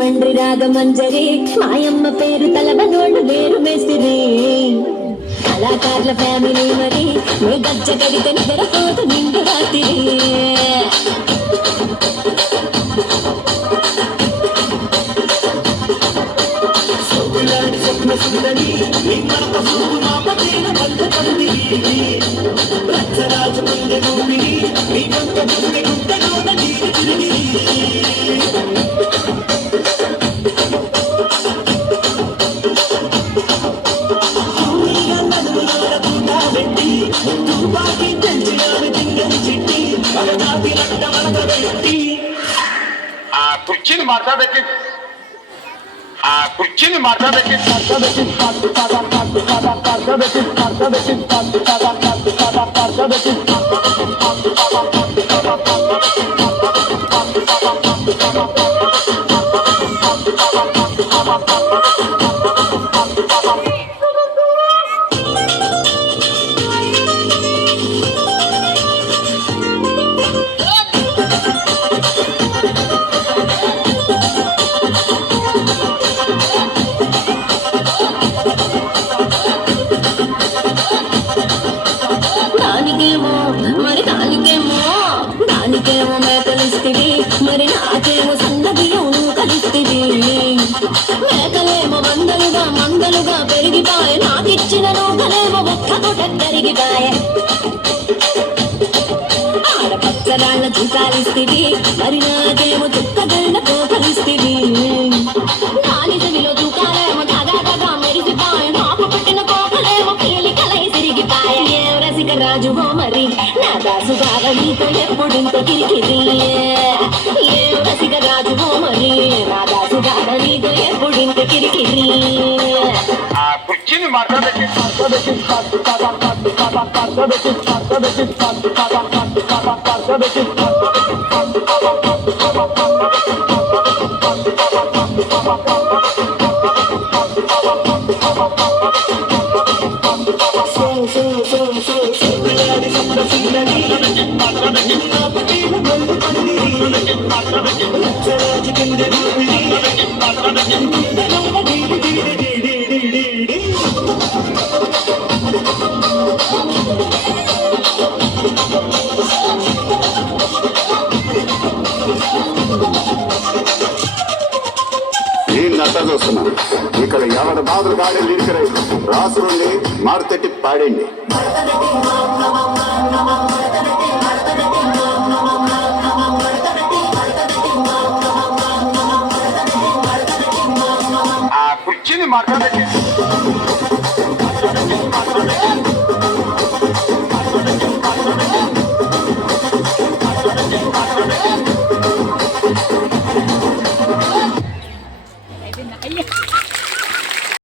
మండ్రి రాగమంజరి మాయమ్మ పేరు తలబనోళ్ళు వేరు మేస్తిరి కళాకారుల ఫ్యామిలీ మరి నీ గజ్జ గడితే నిద్రపోతు నిండు రాత్రి స్వప్న సుందరి రచ్చరాజు ముందు భూమిని నీ గొంత గుండె గుంటలోన నీరు తిరిగి ఆ కుర్చీని మాట్లాడకి ఆ కుర్చీని మాట్లాడకి దానికేమో మేకలిస్తివి మరి నాకేమో సందడిలో కలిస్తివి మేకలేమో మందలుగా పెరిగిపాయ నాకిచ్చిన నూకలేమో ఒక్కతో కరిగిపాయ ఆడపచ్చరాళ్ళ చుట్టాలిస్తివి మరి నాకేమో చుక్కగళ్ళ కోకలిస్తివి నా నిజమిలో చుట్టాలేమో దగా మెరిసిపాయ నాకు పెట్టిన కోకలేమో పిల్లి కలై తిరిగిపాయ రసిక రాజువో మరి నా దాసు బాగా నీతో ఎప్పుడింత కిరికిరి రసిక రాజువో మరి నా దాసు బాగా నీతో ఎప్పుడింత కిరికిరి ఆ కుర్చీని మాట్లాడకి చూస్తున్నా ఇక్కడ ఎవరి బాధలు పాడే లిరికరై రాసులుండి మారుతట్టి పాడండి. ఆ కుర్చీని మాట్లాడకి